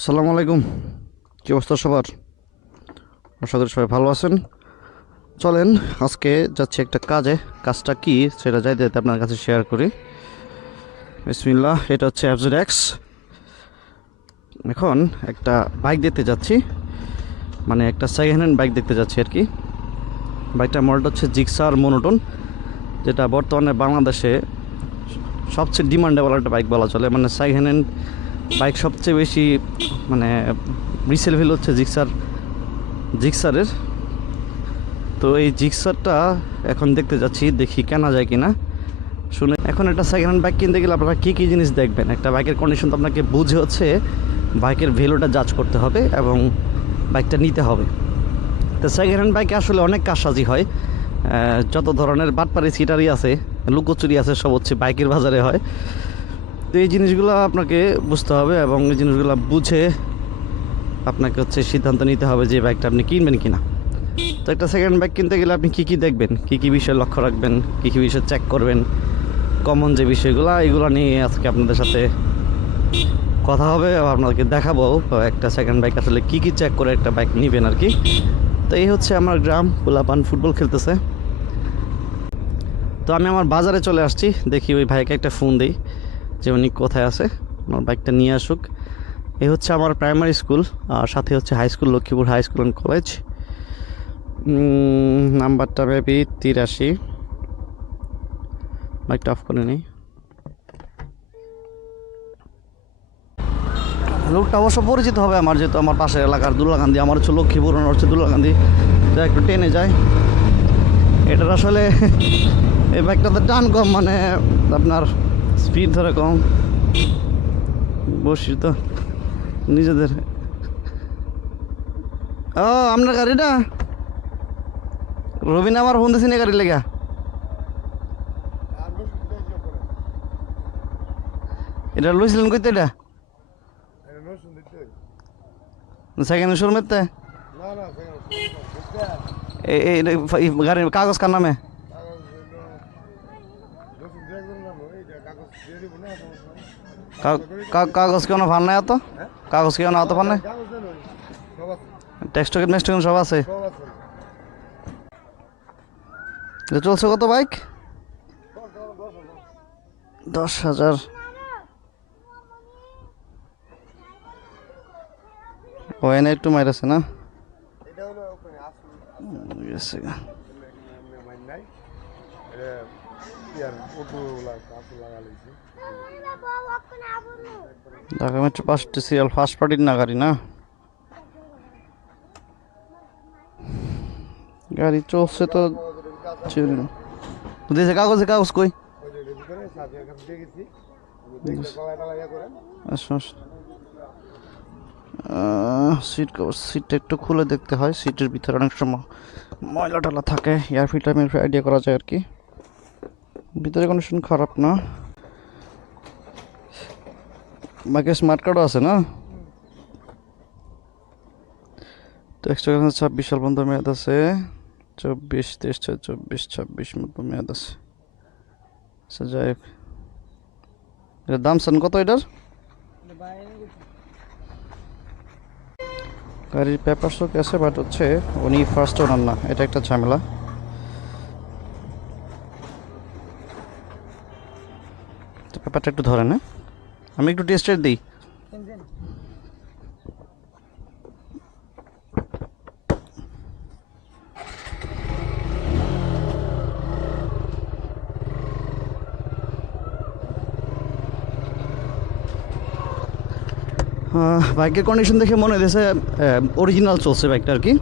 আসসালামু আলাইকুম। কী অবস্থা সবার? আশা করি সবাই ভালো আছেন। চলেন আজকে যাচ্ছি একটা কাজে। কাজটা কি সেটা যাইতে যাইতে আপনার কাছে শেয়ার করি। বিসমিল্লাহ। এটা হচ্ছে FZ-X। এখন একটা বাইক দেখতে যাচ্ছি, মানে একটা সেকেন্ড হ্যান্ড বাইক দেখতে যাচ্ছি আর কি। বাইকটার মডেলটা হচ্ছে জিক্সার মনোটন, যেটা বর্তমানে বাংলাদেশে সবচেয়ে ডিমান্ডেবল একটা বাইক বলা চলে। মানে সেকেন্ড হ্যান্ড বাইক সবচেয়ে বেশি মানে রিসেল ভ্যালু হচ্ছে জিক্সারের। তো এই জিক্সারটা এখন দেখতে যাচ্ছি, দেখি কেনা যায় কিনা। শুনে এখন একটা সেকেন্ড হ্যান্ড বাইক কিনতে গেলে আপনারা কী কী জিনিস দেখবেন? একটা বাইকের কন্ডিশন তো আপনাকে বুঝে হচ্ছে বাইকের ভ্যালুটা জাজ করতে হবে এবং বাইকটা নিতে হবে। তো সেকেন্ড হ্যান্ড বাইকে আসলে অনেক কারসাজি হয়। যত ধরনের বাটপারি সিটারি আছে, লুকোচুরি আছে, সব হচ্ছে বাইকের বাজারে হয়। তো এই জিনিসগুলো আপনাকে বুঝতে হবে এবং এই জিনিসগুলো বুঝে আপনাকে হচ্ছে সিদ্ধান্ত নিতে হবে যে বাইকটা আপনি কিনবেন কিনা। তো একটা সেকেন্ড বাইক কিনতে গেলে আপনি কী কী দেখবেন, কী কী বিষয় লক্ষ্য রাখবেন, কী কী বিষয় চেক করবেন, কমন যে বিষয়গুলো, এগুলো নিয়ে আজকে আপনাদের সাথে কথা হবে এবং আপনাদেরকে দেখাবো একটা সেকেন্ড বাইক আসলে কী কী চেক করে একটা বাইক নেবেন আর কি। তো এই হচ্ছে আমার গ্রাম, পোলাপান ফুটবল খেলতেছে। তো আমি আমার বাজারে চলে আসছি, দেখি ওই ভাইকে একটা ফোন দিই যে উনি কোথায় আছে, আমার বাইকটা নিয়ে আসুক। এই হচ্ছে আমার প্রাইমারি স্কুল, আর সাথে হচ্ছে high school, Lakshmipur high school and college. নাম্বারটা মেবি 83। বাইকটা অফ করে নিই। লোকটা অবশ্য পরিচিত হবে আমার, যেহেতু আমার পাশের এলাকার দুল্লাকান্দি। আমার হচ্ছে লক্ষ্মীপুর, আমার হচ্ছে দুল্লাকান্দি। যা একটু টেনে যায় এটার আসলে এই বাইকটাতে টান কম, মানে আপনার স্পিড ধরে কম। বসি তো নিজেদের। ও আপনার গাড়িটা রবিনা আমার ফোন দিয়েছি না গাড়ি লেগা। এটা লইছিলেন কইতে? এটা সেকেন্ড শোরুমেতে এই গাড়ির কাগজ কার নামে? কাগজ কেন ভাল নাই? এত কাগজ কেন এত ভাল নাই? টেক্সট সব আছে। চলছে কত বাইক? 10,000। ও এনে একটু মাইরাছে না? ঢাকা মেট্রো 5টি সিরিয়াল, ফার্স্ট পার্টির না গাড়ি না? গাড়ি চলছে তো। দিয়েছে কাগজে, কাগজ কই? সিট কভার, সিটটা একটু খুলে দেখতে হয়। সিটের ভিতরে অনেক সময় ময়লা টলা থাকে, এয়ার ফিল্টার আইডিয়া করা যায় আর কি। ভিতরে কন্ডিশন খারাপ না। বাকি স্মার্ট কার্ডও আছে না? তো এক্সট্রা 26 সাল পর্যন্ত মেয়াদ আছে। 24, 23, 24, 26 মতো মেয়াদ আছে। আচ্ছা যাই হোক, এটার দাম চান কত? এটার গাড়ির পেপার শোক আছে, বাট হচ্ছে উনি ফার্স্ট ওনার না, এটা একটা ঝামেলা। তো পেপারটা একটু ধরে না, আমি একটু টেস্টের দিই। বাইকের কন্ডিশন দেখে মনে হয়েছে অরিজিনাল চলছে বাইকটা আর কি।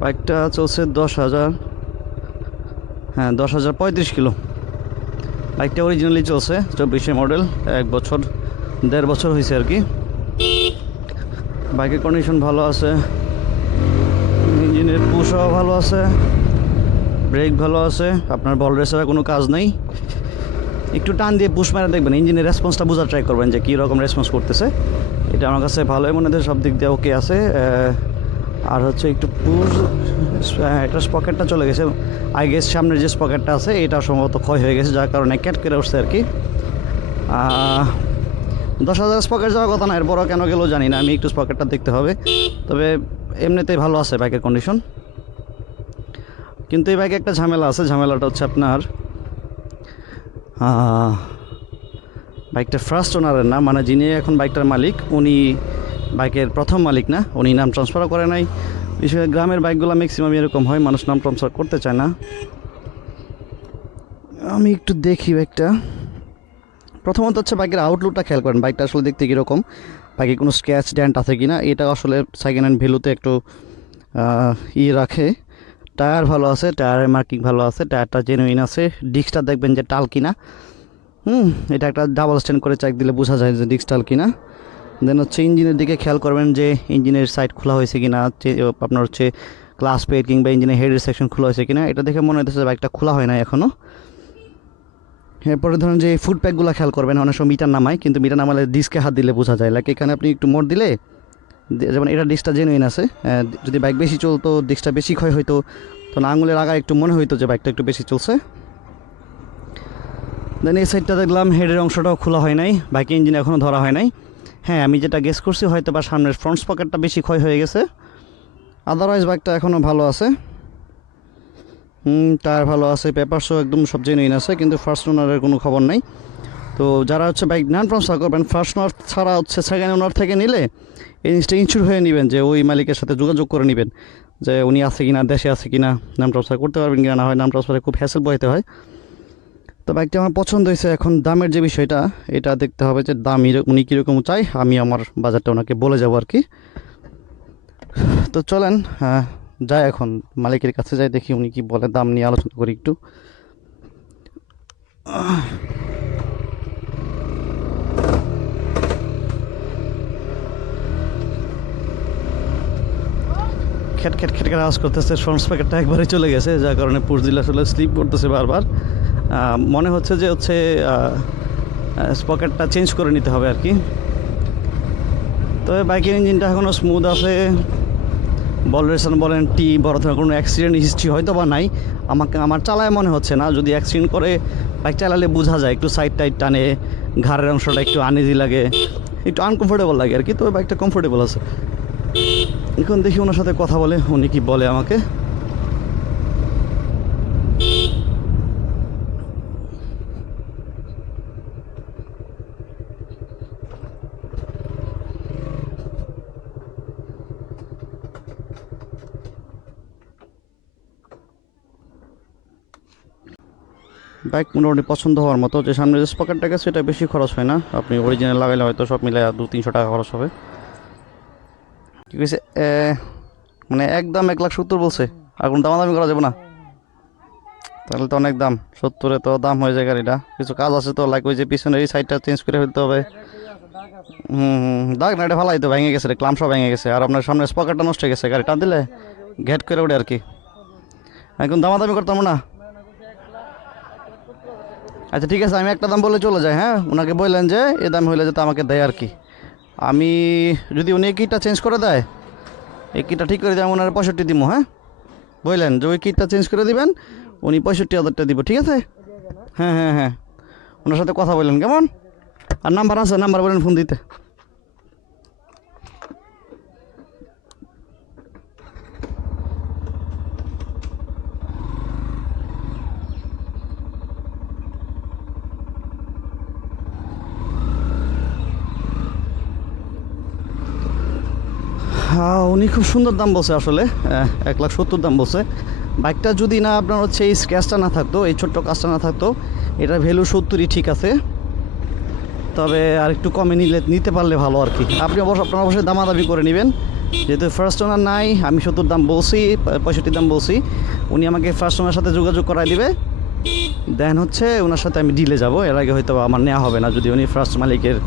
বাইকটা চলছে 10,000, হ্যাঁ 10,035 কিলো। বাইকটা অরিজিনালি চলছে, 24 মডেল, 1 বছর 1.5 বছর হয়েছে আর কি। বাইকের কন্ডিশন ভালো আছে, ইঞ্জিনের পুশও ভালো আছে, ব্রেক ভালো আছে। আপনার বল রেসার কোনো কাজ নেই। একটু টান দিয়ে পুশ মারা দেখবেন, ইঞ্জিনের রেসপন্সটা বোঝার ট্রাই করবেন যে কীরকম রেসপন্স করতেছে। এটা আমার কাছে ভালোই মনে হয়, সব দিক দিয়ে ওকে আছে। আর হচ্ছে একটু পুশ, এটা স্পকেটটা চলে গেছে, আই গেস সামনের যে স্পকেটটা আছে এটা সম্ভবত ক্ষয় হয়ে গেছে, যার কারণে ক্যাট করে উঠছে আর কি। 10,000 স্পকেট যাওয়ার কথা না, এরপরও কেন গেল জানি না, আমি একটু স্পকেটটা দেখতে হবে। তবে এমনিতেই ভালো আছে বাইকের কন্ডিশন। কিন্তু এই বাইকে একটা ঝামেলা আছে, ঝামেলাটা হচ্ছে আপনার বাইকটা ফার্স্ট ওনারের না, মানে যিনি এখন বাইকটার মালিক উনি বাইকের প্রথম মালিক না, উনি নাম ট্রান্সফারও করে নাই। বিশেষ করে গ্রামের বাইকগুলো ম্যাক্সিমাম এরকম হয়, মানুষ নাম ট্রান্সফার করতে চায় না। আমি একটু দেখি বাইকটা। প্রথমত হচ্ছে বাইকের আউটলুকটা খেয়াল করেন, বাইকটা আসলে দেখতে কীরকম, বাইকে কোনো স্ক্র্যাচ ড্যান্ট আছে কি না, এটা আসলে সেকেন্ড হ্যান্ড ভ্যালুতে একটু রাখে। টায়ার ভালো আছে, টায়ারের মার্কিং ভালো আছে, টায়ারটা জেনুইন আছে। ডিস্কটা দেখবেন যে টাল কিনা, এটা একটা ডাবল স্ট্যান্ড করে চেক দিলে বোঝা যায় যে ডিস্ক টাল কিনা। দেন হচ্ছে ইঞ্জিনের দিকে খেয়াল করবেন যে ইঞ্জিনের সাইড খোলা হয়েছে কিনা, আপনার হচ্ছে ক্লাস প্লেট কিংবা ইঞ্জিনের হেডের সেকশন খোলা হয়েছে কিনা, এটা দেখে মনে হচ্ছে বাইকটা খোলা হয় না এখনও। এরপরে ধরুন যে ফুড প্যাকগুলো খেয়াল করবেন, অনেক সময় মিটার নামায়, কিন্তু মিটার নামালে ডিস্কে হাত দিলে বোঝা যায়। লাইক এখানে আপনি একটু মোড় দিলে, যেমন এটা ডিস্কটা জেনুইন আছে, যদি বাইক বেশি চলতো, ডিস্কটা বেশি ক্ষয় হইতো, তখন আঙুলের আগায় একটু মনে হইতো যে বাইকটা একটু বেশি চলছে। দেন এই সাইডটা দেখলাম হেডের অংশটাও খোলা হয় নাই, বাইকের ইঞ্জিন এখনও ধরা হয় নাই। হ্যাঁ, আমি যেটা গেস করছি হয়তো বা সামনের ফ্রন্ট স্পকেটটা বেশি ক্ষয় হয়ে গেছে, আদারওয়াইজ বাইকটা এখনও ভালো আছে। টায়ার ভালো আছে, পেপারসও একদম সব জেনুইন আছে, কিন্তু ফার্স্ট ওনারের কোনো খবর নাই। তো যারা হচ্ছে বাইক নাম ট্রান্সফার করবেন, ফার্স্ট ওনার ছাড়া হচ্ছে সেকেন্ড ওনার থেকে নিলে এই জিনিসটা ইনশিওর হয়ে নেবেন, যে ওই মালিকের সাথে যোগাযোগ করে নেবেন যে উনি আছে কিনা, দেশে আছে কিনা, নাম ট্রান্সফার করতে পারবেন কিনা। না হয় নাম ট্রান্সফারে খুব হ্যাসেল বইতে হয়। তো বাইকটা আমার পছন্দ হয়েছে। এখন দামের যে বিষয়টা, এটা দেখতে হবে যে দাম উনি কীরকম চাই, আমি আমার বাজারটা ওনাকে বলে যাবো আর কি। তো চলেন যাই, এখন মালিকের কাছে যাই, দেখি উনি কি বলে, দাম নিয়ে আলোচনা করি একটু। খেট খেট খেট করে আওয়াজ করতেছে, ফ্রন্ট স্পকেটটা একবারে চলে গেছে, যার কারণে পুশ দিলে আসলে স্লিপ করতেছে বারবার। মনে হচ্ছে যে স্পকেটটা চেঞ্জ করে নিতে হবে আর কি। তবে বাইকের ইঞ্জিনটা এখনও স্মুথ আছে, বল রেশন বলেন টি, বড় ধরনের কোনো অ্যাক্সিডেন্ট হিস্ট্রি হয়তো বা নাই, আমার চালায় মনে হচ্ছে না। যদি অ্যাক্সিডেন্ট করে বাইক চালালে বোঝা যায়, একটু সাইড টাইড টানে, ঘাড়ের অংশটা একটু আনইজি লাগে, একটু আনকমফোর্টেবল লাগে আর কি। তবে বাইকটা কমফোর্টেবল আছে। এখন দেখি ওনার সাথে কথা বলে উনি কি বলে আমাকে। বাইক মোটামুটি পছন্দ হওয়ার মতো। যে সামনে যে স্পকেটটা গেছে সেটা বেশি খরচ হয় না, আপনি অরিজিনাল লাগাইলে হয়তো সব মিলে 200-300 টাকা খরচ হবে। ঠিক আছে, মানে একদম 1,70,000 বলছে, আর কোনো দামাদামি করা যাবে না? তাহলে তো অনেক দাম, 70-এ তো দাম হয়ে যায় গাড়িটা। কিছু কাজ আছে তো, লাইক ওই যে পিছনের এই সাইডটা চেঞ্জ করে ফেলতে হবে। দাগ না, এটা ভালাই তো ভেঙে গেছে, ক্লাম সব ভেঙে গেছে, আর আপনার সামনে স্পকেটটা নষ্ট হয়ে গেছে, গাড়ি টান দিলে ঘেট করে ওঠে আর কি। এখন দামাদামি করতাম না। আচ্ছা ঠিক আছে, আমি একটা দাম বলে চলে যাই। হ্যাঁ, ওনাকে বললেন যে এ দাম হইলে যেটা আমাকে দেয় আর কি। আমি যদি উনি কিটটা চেঞ্জ করে দেয়, এই কিটটা ঠিক করে দেয়, ওনার 65 দিব। হ্যাঁ, বললেন যে ওই কিটটা চেঞ্জ করে দিবেন, উনি 65,000 দিব, ঠিক আছে? হ্যাঁ হ্যাঁ হ্যাঁ, ওনার সাথে কথা বললেন কেমন? আর নাম্বার আছে, নাম্বার বলেন ফোন দিতে। হ্যাঁ, উনি খুব সুন্দর দাম বলছে আসলে, 1,70,000 দাম বলছে। বাইকটা যদি না আপনার হচ্ছে এই স্ক্র্যাচটা না থাকতো, এই ছোট্ট কাজটা না থাকতো, এটার ভ্যালু 70-ই ঠিক আছে। তবে আর একটু কমে নিতে পারলে ভালো আর কি। আপনার অবশ্যই দামাদামি করে নেবেন, যেহেতু ফার্স্ট ওনার নাই। আমি 70 দাম বলছি, 65 দাম বলছি। উনি আমাকে ফার্স্ট ওনার সাথে যোগাযোগ করাই দিবে, দেন হচ্ছে ওনার সাথে আমি ডিলে যাব। এর আগে হয়তো আমার নেওয়া হবে না, যদি উনি ফার্স্ট মালিকের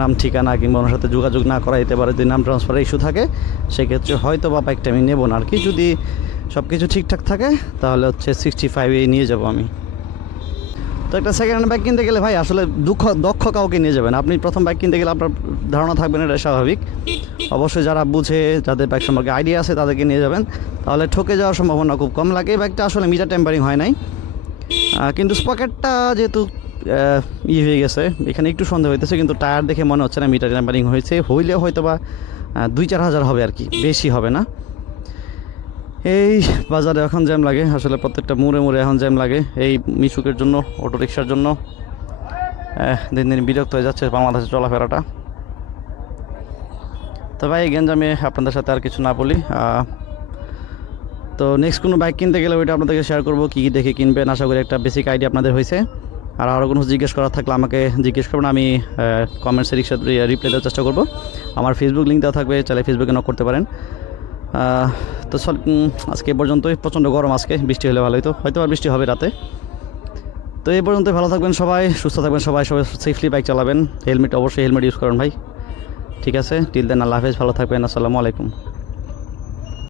নাম ঠিকানা কিংবা ওনার সাথে যোগাযোগ না করাইতে পারে, যদি নাম ট্রান্সফারের ইস্যু থাকে, সেক্ষেত্রে হয়তো বা বাইকটা আমি নেবো না আর কি। যদি সব কিছু ঠিকঠাক থাকে তাহলে হচ্ছে 65-এ নিয়ে যাব আমি। তো একটা সেকেন্ড হ্যান্ড বাইক কিনতে গেলে ভাই আসলে দক্ষ কাউকে নিয়ে যাবেন। আপনি প্রথম বাইক কিনতে গেলে আপনার ধারণা থাকবে না, এটা স্বাভাবিক। অবশ্যই যারা বুঝে, যাদের বাইক সম্পর্কে আইডিয়া আছে, তাদেরকে নিয়ে যাবেন, তাহলে ঠকে যাওয়ার সম্ভাবনা খুব কম লাগে। বাইকটা আসলে মিটার টেম্পারিং হয় নাই, কিন্তু স্পকেটটা যেহেতু হয়ে গেছে, এখানে একটু সন্দেহ হইতেছে, কিন্তু টায়ার দেখে মনে হচ্ছে না মিটার নাম্বারিং হয়েছে, হইলেও হয়তো বা 2-4 হাজার হবে আর কি, বেশি হবে না। এই বাজারে এখন জ্যাম লাগে আসলে, প্রত্যেকটা মোড়ে মোড়ে এখন জ্যাম লাগে এই মিশুকের জন্য, অটোরিকশার জন্য। দিন দিন বিরক্ত হয়ে যাচ্ছে বাংলাদেশে চলাফেরাটা। তো ভাই গেঞ্জামে আপনাদের সাথে আর কিছু না বলি। তো নেক্সট কোনো বাইক কিনতে গেলে ওইটা আপনাদেরকে শেয়ার করবো, কী কী দেখে কিনবেন। আশা করি একটা বেসিক আইডিয়া আপনাদের হয়েছে। আর আরও কোনো জিজ্ঞেস করার থাকলে আমাকে জিজ্ঞেস করবেন, আমি কমেন্টসে রিপ্লাই দেওয়ার চেষ্টা করবো। আমার ফেসবুক লিঙ্ক দেওয়া থাকবে, চাইলে ফেসবুকে নক করতে পারেন। তো আজকে এ পর্যন্তই। প্রচণ্ড গরম আজকে, বৃষ্টি হলে ভালো হতো, হয়তো আর বৃষ্টি হবে রাতে। তো এই পর্যন্তই, ভালো থাকবেন সবাই, সুস্থ থাকবেন সবাই, সবাই সেফলি বাইক চালাবেন। হেলমেট অবশ্যই হেলমেট ইউজ করেন ভাই, ঠিক আছে? টিল দেন, আল্লাহ হাফেজ, ভালো থাকবেন, আসসালামু আলাইকুম।